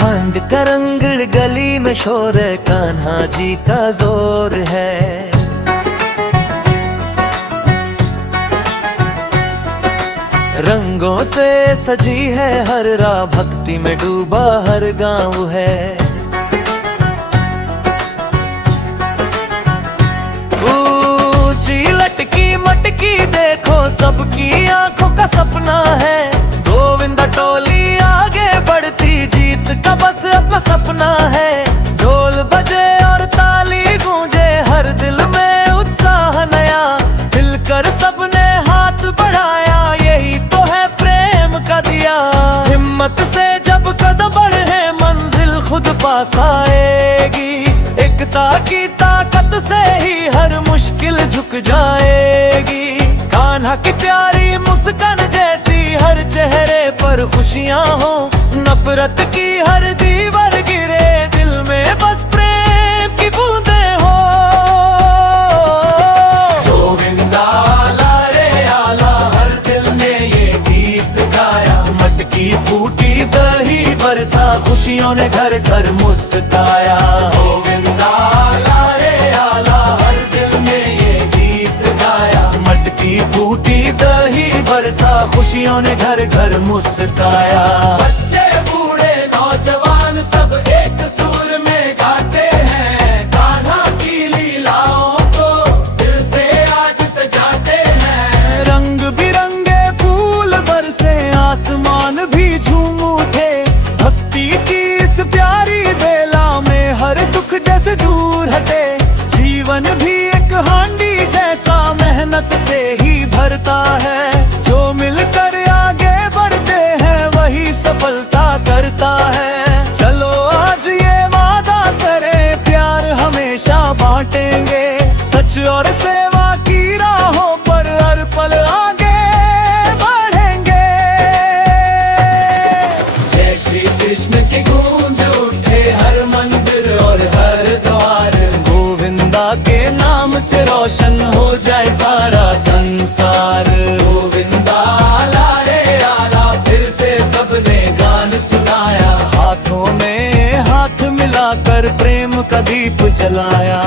हांड का रंगड़ गली में शोर है, कान्हा जी का जोर है। रंगों से सजी है हर राह, भक्ति में डूबा हर गांव है। ऊंची लटकी मटकी देखो, सबकी आंखों का सपना है। गोविंदा टोली आगे बढ़ती, जीत का बस अपना सपना है। ढोल बजे और ताली गूंजे, हर दिल में उत्साह नया। मिलकर सबने हाथ बढ़ाया, यही तो है प्रेम का दिया। हिम्मत से जब कदम बढ़े, मंजिल खुद पास आएगी। एकता की ताकत से ही हर मुश्किल झुक जाएगी। कान्हा की प्यारी मुस्कान जैसी हर चेहरे पर खुशियां हो। नफरत की हर दीवार गिरे, दिल में बस प्रेम की बूंदें हो। गोविंदा आला रे आला, हर दिल में ये गीत गाया। मटकी फूटी दही बरसा, खुशियों ने घर घर मुस्काया। गोविंदा आला रे आला, हर दिल में ये गीत गाया। मटकी फूटी दही बरसा, खुशियों ने घर घर मुस्काया। बच्चे बूढ़े नौजवान सब एक सुर में गाते हैं। कान्हा की लीलाओं को दिल से आज सजाते हैं। रंग बिरंगे फूल बरसे, आसमान भी झूम उठे। भक्ति की इस प्यारी बेला में हर दुख जैसे दूर हटे। जीवन भी एक हांडी जैसा मेहनत से ही भरता है। जो मिलकर आगे बढ़ते हैं, वही सफलता करता है। चलो आज ये वादा करें, प्यार हमेशा बांटेंगे। सच और सेवा की राहों पर हर पल आगे बढ़ेंगे। जय श्री कृष्ण की गूंज उठे हर मंदिर और हर द्वार। गोविंदा के नाम से रोशन हो जाए सारा संसार। गोविंदा आला रे आला, फिर से सबने गान सुनाया। हाथों में हाथ मिलाकर प्रेम का दीप जलाया।